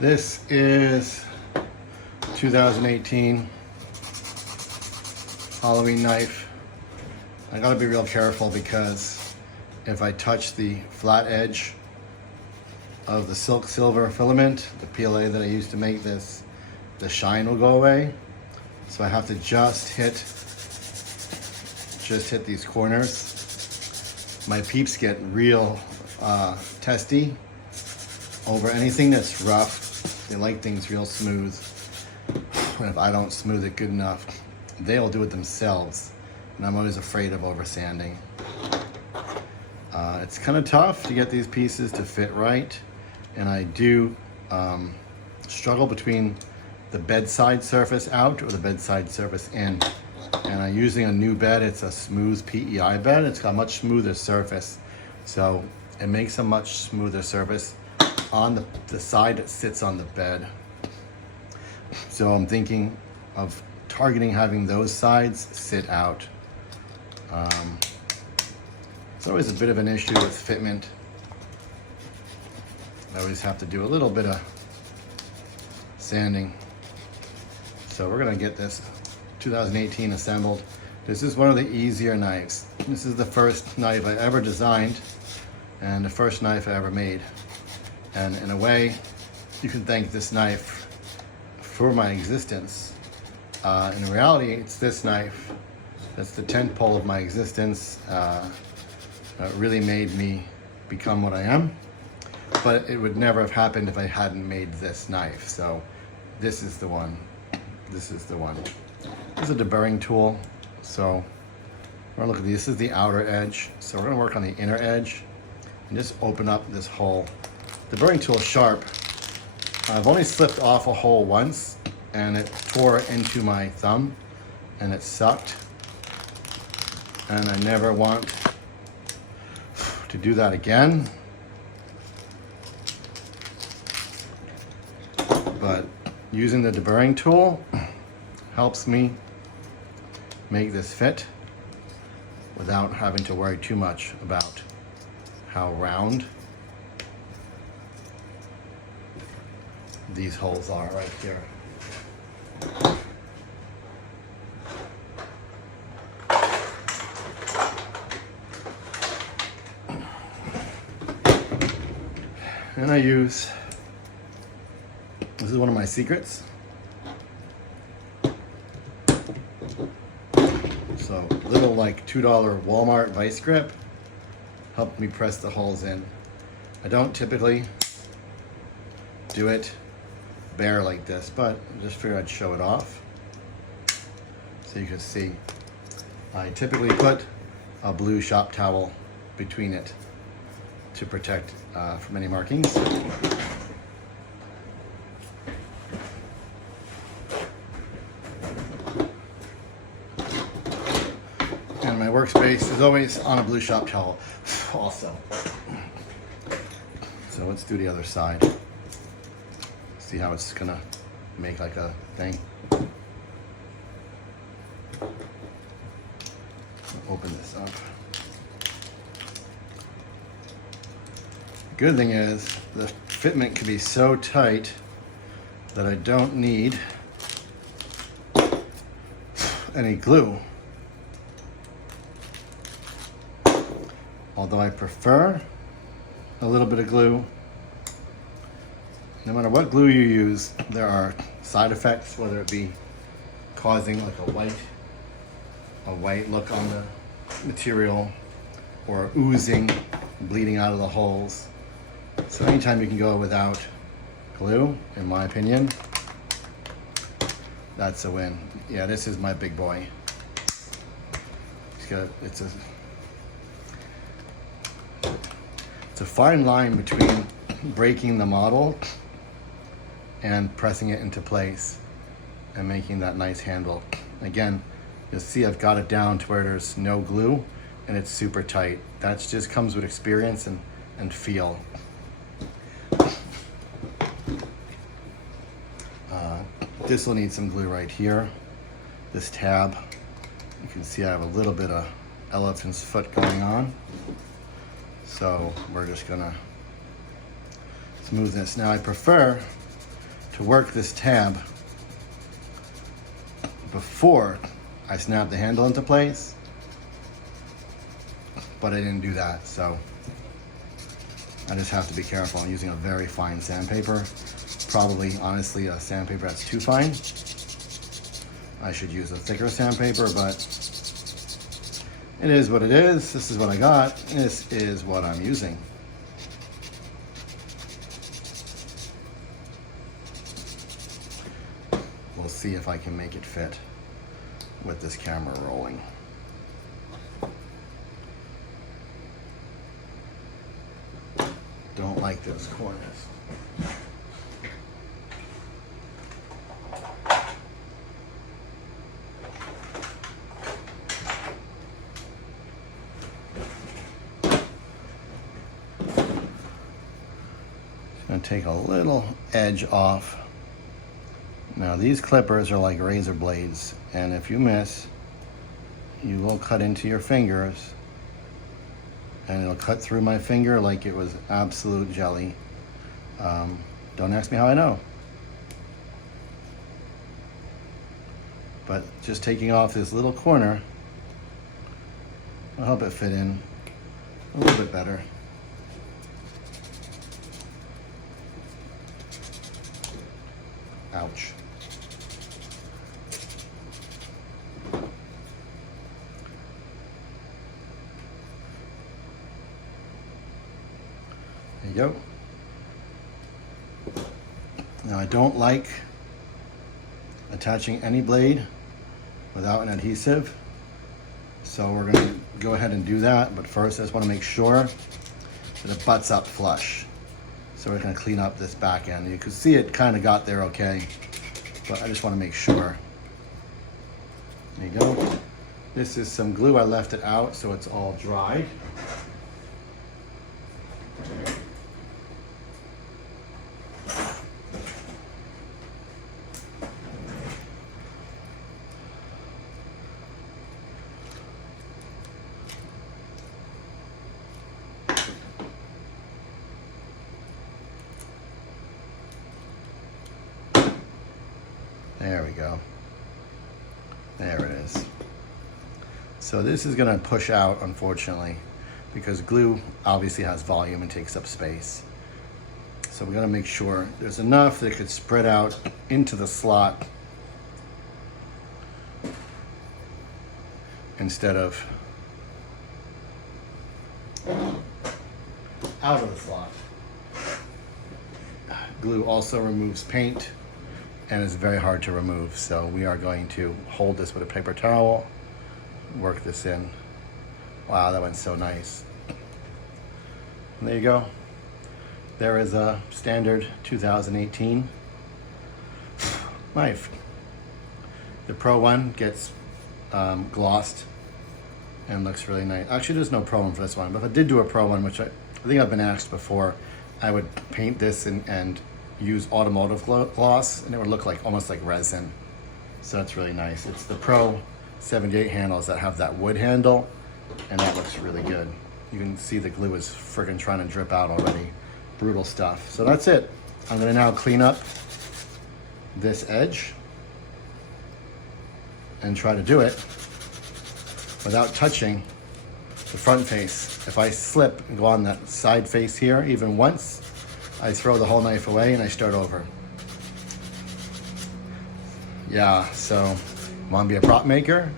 This is 2018 Halloween knife. I gotta be real careful because if I touch the flat edge of the silk silver filament, the PLA that I used to make this, the shine will go away. So I have to just hit these corners. My peeps get real testy over anything that's rough. They like things real smooth. And if I don't smooth it good enough, they'll do it themselves. And I'm always afraid of over sanding. It's kind of tough to get these pieces to fit right. And I do struggle between the bedside surface out or the bedside surface in. And I'm using a new bed. It's a smooth PEI bed. It's got a much smoother surface. So it makes a much smoother surface on the side that sits on the bed. So I'm thinking of targeting having those sides sit out. It's always a bit of an issue with fitment. I always have to do a little bit of sanding. So we're gonna get this 2018 assembled. This is one of the easier knives. This is the first knife I ever designed and the first knife I ever made. And in a way, you can thank this knife for my existence. In reality, it's this knife that's the tent pole of my existence. It really made me become what I am. But it would never have happened if I hadn't made this knife. So this is the one. This is the one. This is a deburring tool. So we're gonna look at this. This is the outer edge. So we're gonna work on the inner edge and just open up this hole. The deburring tool is sharp. I've only slipped off a hole once and it tore into my thumb and it sucked. And I never want to do that again. But using the deburring tool helps me make this fit without having to worry too much about how round these holes are right here. And I use, this is one of my secrets. So little like $2 Walmart vice grip helped me press the holes in. I don't typically do it bare like this, but I just figured I'd show it off so you can see. I typically put a blue shop towel between it to protect from any markings. And my workspace is always on a blue shop towel also. So let's do the other side. See how it's gonna make like a thing. Open this up. Good thing is the fitment can be so tight that I don't need any glue. Although I prefer a little bit of glue. No matter what glue you use, there are side effects, whether it be causing like a white look on the material or oozing, bleeding out of the holes. So anytime you can go without glue, in my opinion, that's a win. Yeah, this is my big boy. It's a fine line between breaking the model and pressing it into place and making that nice handle. Again, you'll see I've got it down to where there's no glue and it's super tight. That just comes with experience and feel. This will need some glue right here. This tab, you can see I have a little bit of elephant's foot going on. So we're just gonna smooth this. Now I prefer to work this tab before I snap the handle into place, but I didn't do that, so I just have to be careful. I'm using a very fine sandpaper. Probably, honestly, a sandpaper that's too fine. I should use a thicker sandpaper, but it is what it is. This is what I got. This is what I'm using. We'll see if I can make it fit with this camera rolling. Don't like those corners. Gonna take a little edge off. Now these clippers are like razor blades, and if you miss, you will cut into your fingers, and it'll cut through my finger like it was absolute jelly. Don't ask me how I know. But just taking off this little corner will help it fit in a little bit better. Ouch. There you go. Now I don't like attaching any blade without an adhesive, so we're going to go ahead and do that, but first I just want to make sure that it butts up flush. So we're going to clean up this back end. You can see it kind of got there okay, but I just want to make sure. There you go. This is some glue. I left it out so it's all dried. There we go. There it is. So this is going to push out, unfortunately, because glue obviously has volume and takes up space. So we're going to make sure there's enough that it could spread out into the slot instead of out of the slot. Glue also removes paint and is very hard to remove, so we are going to hold this with a paper towel, work this in. Wow, that went so nice. And there you go. There is a standard 2018 knife. The Pro one gets glossed and looks really nice. Actually, there's no Pro one for this one, but if I did do a Pro one, which I think I've been asked before, I would paint this and use automotive gloss, and it would look like almost like resin. So that's really nice. It's the Pro 78 handles that have that wood handle, and that looks really good. You can see the glue is freaking trying to drip out already. Brutal stuff. So that's it. I'm gonna now clean up this edge and try to do it without touching the front face. If I slip and go on that side face here even once, I throw the whole knife away and I start over. Yeah, so want to be a prop maker?